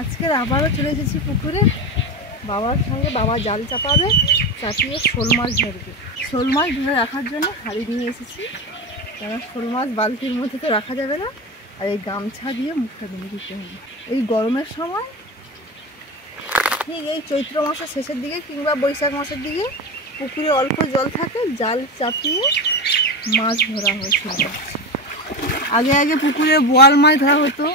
আজকে আবারও চলে এসেছি পুকুরে। বাবার সঙ্গে বাবা জাল চাপাবে, চাপিয়ে শোল মাছ ধরবে। শোল মাছ ধরে রাখার জন্য হাঁড়ি নিয়ে এসেছি, কারণ শোল মাছ বালতির মধ্যে তো রাখা যাবে না, আর এই গামছা দিয়ে মুখটা বেঁধে দিতে হবে। এই গরমের সময় ঠিক এই চৈত্র মাসের শেষের দিকে কিংবা বৈশাখ মাসের দিকে পুকুরে অল্প জল থাকে, জাল চাপিয়ে মাছ ধরা হয়েছিল। আগে পুকুরে বোয়াল মাছ ধরা হতো,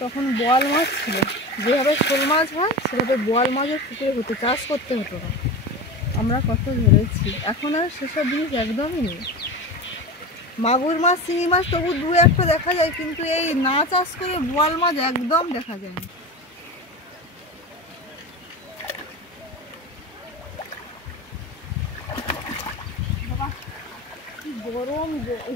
তখন বোয়াল মাছ ছিল। যেভাবে শোল মাছ হয় সেভাবে বোয়াল মাছের পুকুরে হতো, চাষ করতে হতো না। আমরা কত ধরেছি, এখন আর সেসব জিনিস একদমই নেই। মাগুর মাছ, চিংড়ি মাছ তবু দু একটা দেখা যায়, কিন্তু এই না চাষ করে বোয়াল মাছ একদম দেখা যায় না। বাবা কি গরম জল!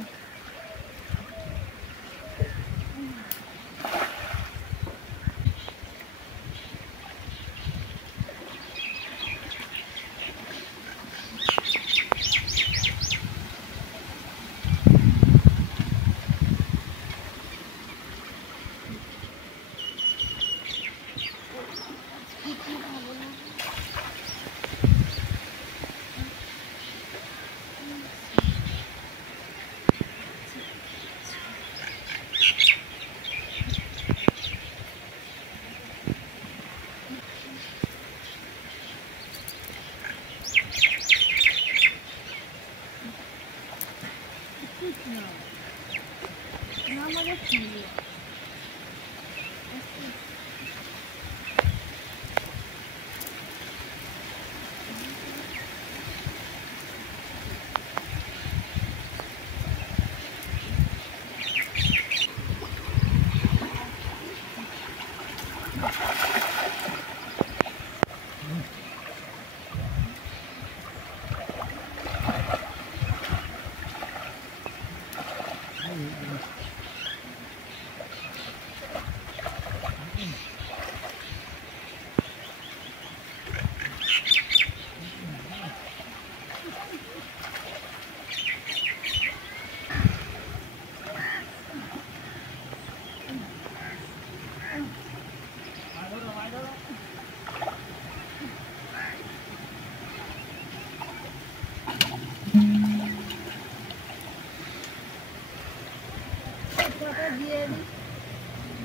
দিয়ে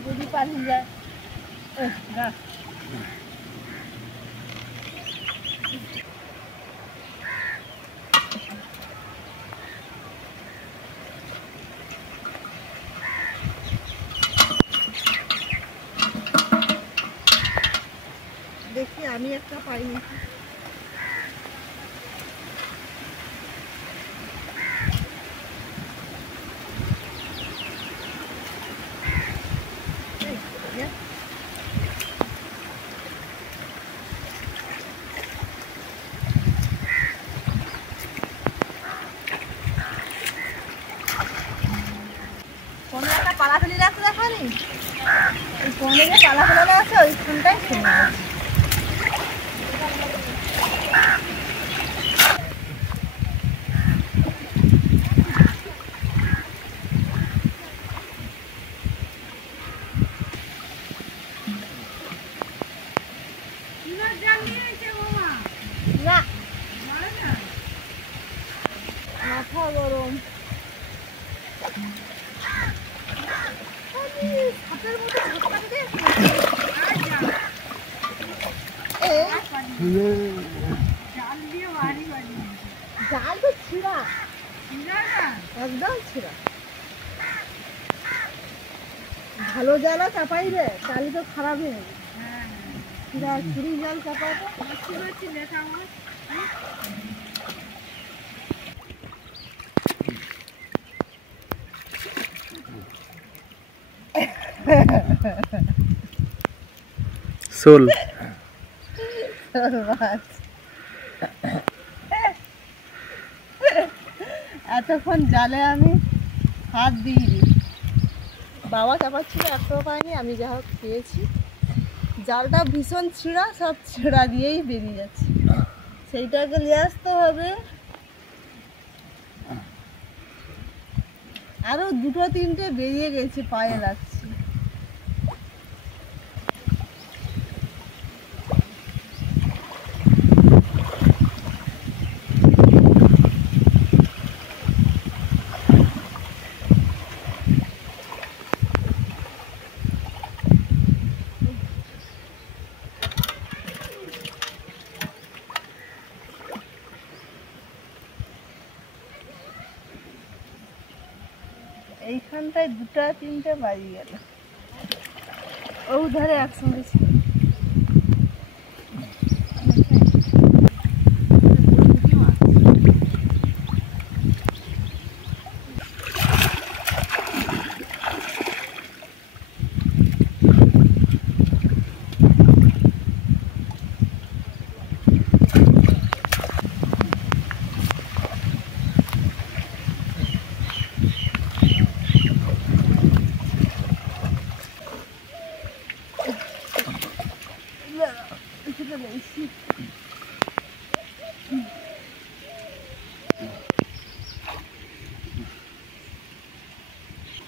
যদি পালিয়ে যায়। দেখি আমি একটা পাই নাকি। কোনো একটা পালা ফেলে রাখতে দেখানি, ওই কোনে যে পালা ফেলানো আছে ওইখানটাই শুনে মাথা গরম। জাল তো ছিঁড়া, একদম ছিঁড়া। ভালো জাল চাপাই রে, তাহলে তো খারাপ হয়ে যাবে। ছিঁড়া ছুরি জাল চাপাতে শোল এতক্ষণ জালে আমি হাত দিইনি, বাবা চাপাচ্ছিল, একটাও পাইনি, আমি যা হোক পেয়েছি। জালটা ভীষণ ছিঁড়া, সব ছিঁড়া দিয়েই বেরিয়ে যাচ্ছে, সেইটাকে নিয়ে আসতে হবে। আরো দুটো তিনটে বেরিয়ে গেছে, পায়ে লাগছে। এইখানটায় দুটা তিনটে বাড়ি গেল, ও ধারে একসঙ্গে ছিল।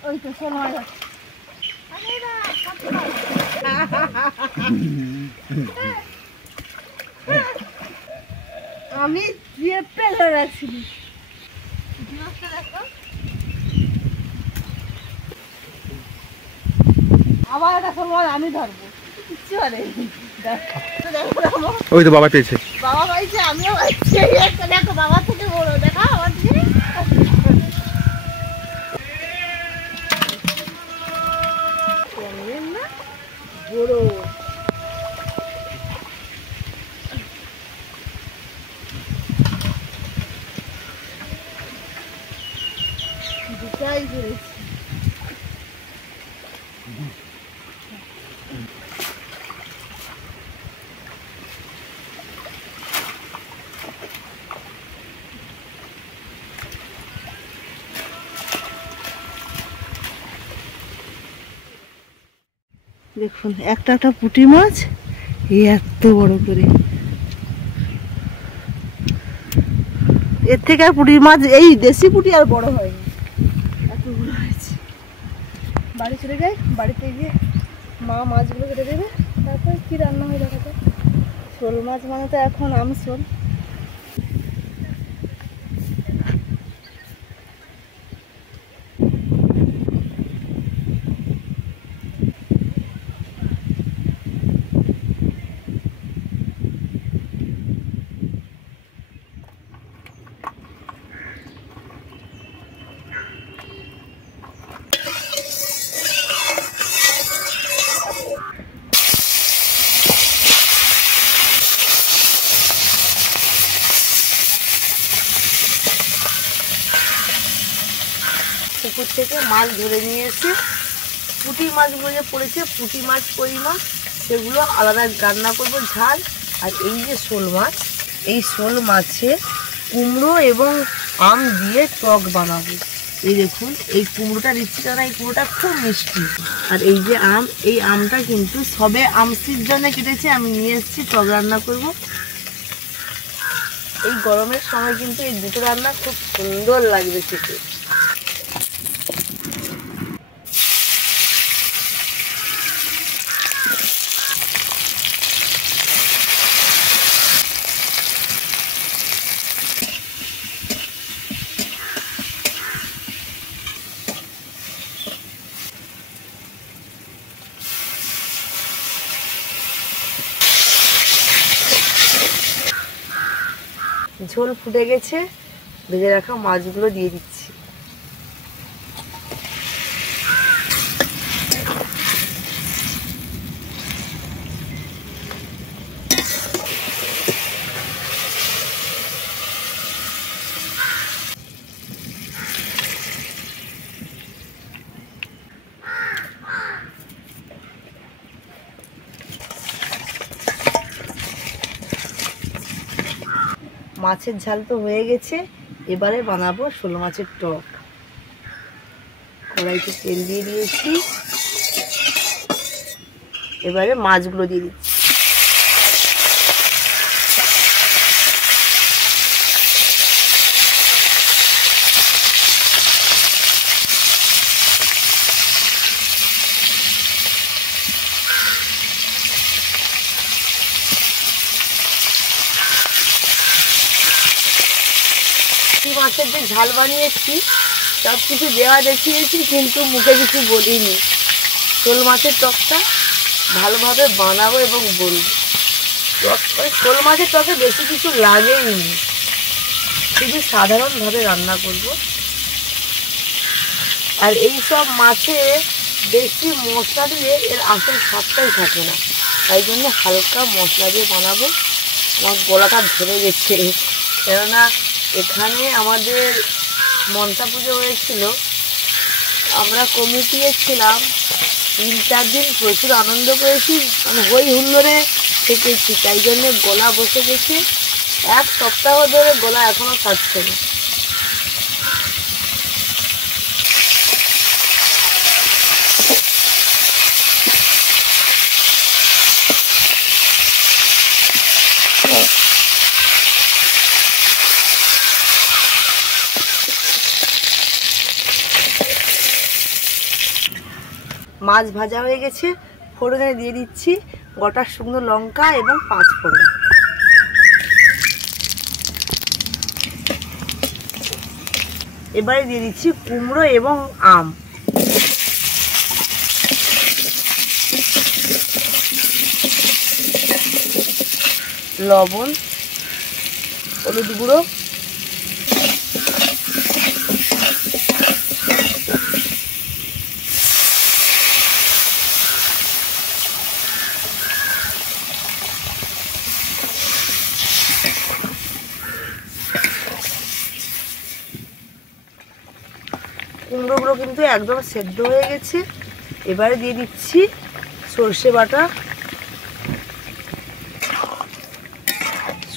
ওই তো শোল মাছ আছে। আমি চেপে ধরে রাখছিলি। আবার একটা শোল মাছ আমি ধরবো, কিচ্ছু হয়নি। ওই তো বাবা পেয়েছে, বাবা পাইছে, আমিও পাইছি। দেখো বাবা থেকে বড়, দেখা আমার দিকে না বড়। দুটাই ধরেছি। দেখুন একটা একটা পুঁটি মাছ এত বড় করে, এর থেকে আর পুঁটি মাছ, এই দেশি পুঁটি আর বড় হয়নি, এত বড় হয়েছে। বাড়ি চলে যাই, বাড়িতে গিয়ে মা মাছগুলো কেটে দেবে, তারপর কি রান্না হয় দেখা যায়। শোল মাছ মানে তো এখন আমশোল। পুকুর থেকে মাছ ধরে নিয়ে এসে পুঁটি মাছগুলো যে পড়েছে, পুঁটি মাছ কই মাছ, সেগুলো আলাদা রান্না করবো ঝাল। আর এই যে শোল মাছ, এই শোল মাছে কুমড়ো এবং আম দিয়ে টক বানাবো। এই দেখুন এই কুমড়োটা দিচ্ছি, কারণ এই কুমড়োটা খুব মিষ্টি। আর এই যে আম, এই আমটা কিন্তু সবে আম সিজনে কেটেছে, আমি নিয়ে এসেছি টক রান্না করব। এই গরমের সময় কিন্তু এই দুটো রান্না খুব সুন্দর লাগবে খেতে। ঝোল ফুটে গেছে, ভেজে রাখা মাছগুলো দিয়ে দিচ্ছি। মাছের ঝাল তো হয়ে গেছে, এবারে বানাবো শোল মাছের টক। কড়াইতে তেল দিয়ে দিয়েছি, এবারে মাছগুলো দিয়ে দিচ্ছি। বাকি মাছের যে ঝাল বানিয়েছি সব কিছু দেওয়া দেখিয়েছি, কিন্তু মুখে কিছু বলিনি। শোল মাছের টকটা ভালোভাবে বানাবো এবং বলবো। শোল মাছের টকে বেশি কিছু লাগেই নি, শুধু সাধারণভাবে রান্না করব। আর এই সব মাছে বেশি মশলা দিলে এর আসল স্বাদটাই থাকে না, তাই জন্য হালকা মশলা দিয়ে বানাবো। আমার গলাটা ধরে গেছে, কেননা এখানে আমাদের মনসা পুজো হয়েছিল, আমরা কমিটি ছিলাম, 3-4 দিন প্রচুর আনন্দ করেছি, মানে হই হুল্লোড়ে থেকেছি, তাই জন্য গলা বসে গেছে। 1 সপ্তাহ ধরে গলা এখনো কাটছে না। মাছ ভাজা হয়ে গেছে, ফোড়নে দিয়ে দিচ্ছি গোটা শুকনো লঙ্কা এবং 5 ফোড়ন। এবারে দিয়ে দিচ্ছি কুমড়ো এবং আম। লবণ, হলুদ গুঁড়ো, কুমড়োগুলো কিন্তু একদম সেদ্ধ হয়ে গেছে। এবারে দিয়ে দিচ্ছি সর্ষে বাটা।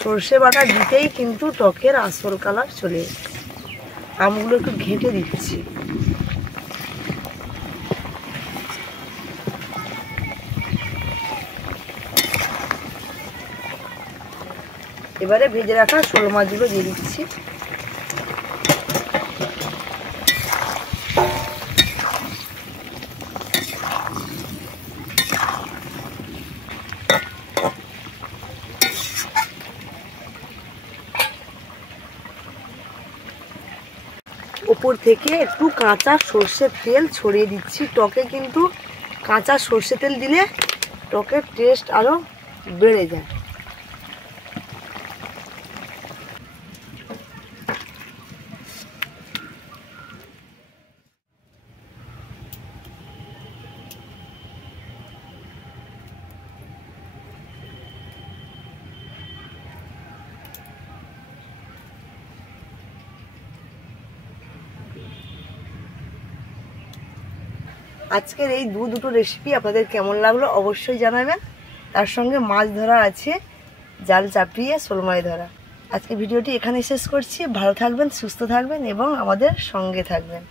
সর্ষে বাটা দিতেই কিন্তু টকের আসল কালার চলে এসেছে। আমগুলো একটু ঘেঁটে দিচ্ছি। এবারে ভেজে রাখা শোল মাছগুলো দিয়ে দিচ্ছি। উপর থেকে একটু কাঁচা সর্ষের তেল ছড়িয়ে দিচ্ছি। টকে কিন্তু কাঁচা সর্ষের তেল দিলে টকের টেস্ট আরও বেড়ে যায়। আজকের এই দুটো রেসিপি আপনাদের কেমন লাগলো অবশ্যই জানাবেন। তার সঙ্গে মাছ ধরা আছে, জাল চাপিয়ে শোল মাছ ধরা। আজকে ভিডিওটি এখানে শেষ করছি। ভালো থাকবেন, সুস্থ থাকবেন এবং আমাদের সঙ্গে থাকবেন।